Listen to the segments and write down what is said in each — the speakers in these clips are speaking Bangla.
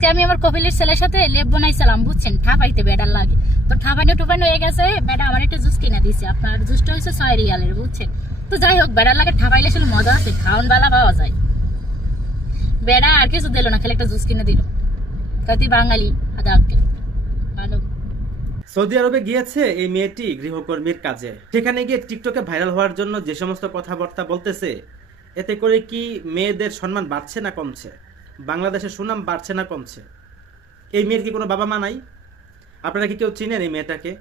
যে আমি আমার কপিলের ছেলের সাথে লেপ বানাইছিলাম, বুঝছেন? ঠাপাইতে বেডার লাগে। তো ঠাপাইনে টুপাইনে হয়ে গেছে বেডা আমার একটা জুস কিনে দিছে। আপনার জুসটা হচ্ছে ছয় রিয়ালের, বুঝছেন? তো যাই হোক, বেডার লাগে ঠাপাইলে আসলে মজা আছে খাওয়ান বেলা পাওয়া যায়। বেডা আর কিছু দিল না, খালি একটা জুস কিনে দিল। কাতি বাঙালি আদা ভালো। সৌদি আরবে গিয়েছে এই মেয়েটি গৃহকর্মীর কাজে। সেখানে গিয়ে টিকটকে ভাইরাল হওয়ার জন্য যে সমস্ত কথাবার্তা বলতেছে, এতে করে কি মেয়েদের সম্মান বাড়ছে না কমছে? বাংলাদেশের সুনাম বাড়ছে না কমছে। এই মেয়ের কি কোনো বাবা মা নাই? আপনারা কি কেউ চিনেন এই মেয়েটাকে?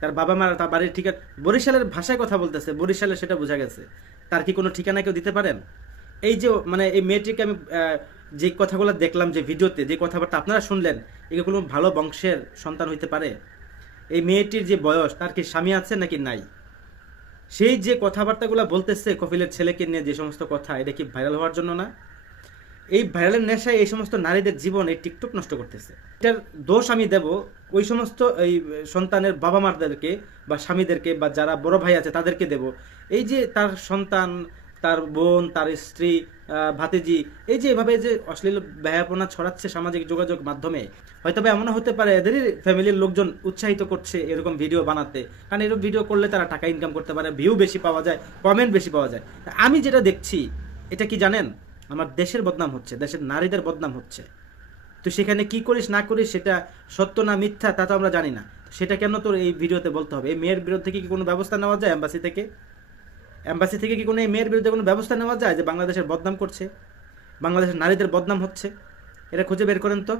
তার বাবা মা তার বাড়ির ঠিকানা বরিশালের ভাষায় কথা বলতেছে, বরিশালে সেটা বোঝা গেছে। তার কি কোনো ঠিকানা কেউ দিতে পারেন? এই যে মানে এই মেয়েটিকে আমি যে কথাগুলো দেখলাম যে ভিডিওতে, যে কথাবার্তা আপনারা শুনলেন এগুলো কোনো ভালো বংশের সন্তান হইতে পারে? এই মেয়েটির যে বয়স, তার কি স্বামী আছে নাকি নাই? সেই যে কথাবার্তাগুলো বলতেছে কপিলের ছেলেকে নিয়ে যে সমস্ত কথা, এটা কি ভাইরাল হওয়ার জন্য না? এই ভাইরালের নেশায় এই সমস্ত নারীদের জীবন এই টিকটক নষ্ট করতেছে। এটার দোষ আমি দেব, ওই সমস্ত এই সন্তানের বাবা মারদেরকে বা স্বামীদেরকে বা যারা বড় ভাই আছে তাদেরকে দেব। এই যে তার সন্তান, তার বোন, তার স্ত্রী ভাতিজি, এই যে এভাবে যে অশ্লীল ব্যয়াপনা ছড়াচ্ছে সামাজিক যোগাযোগ মাধ্যমে, হয়তো বা এমনও হতে পারে এদেরই ফ্যামিলির লোকজন উৎসাহিত করছে এরকম ভিডিও বানাতে। কারণ এরকম ভিডিও করলে তারা টাকা ইনকাম করতে পারে ভিউ বেশি পাওয়া যায় কমেন্ট বেশি পাওয়া যায়। আমি যেটা দেখছি, এটা কি জানেন? আমার দেশের বদনাম হচ্ছে, দেশের নারীদের বদনাম হচ্ছে। তো সেখানে কি করিস, না করিস, সেটা সত্য না মিথ্যা, তা তো আমরা জানি না। সেটা কেন তোর এই ভিডিওতে বলতে হবে? এই মেয়ের বিরুদ্ধে কি কোনো ব্যবস্থা নেওয়া যায় অ্যাম্বাসি থেকে? অ্যাম্বাসি থেকে কি কোনো এই মেয়ের বিরুদ্ধে কোনো ব্যবস্থা নেওয়া যায় যে বাংলাদেশের বদনাম করছে? বাংলাদেশের নারীদের বদনাম হচ্ছে? এটা খুঁজে বের করেন তো।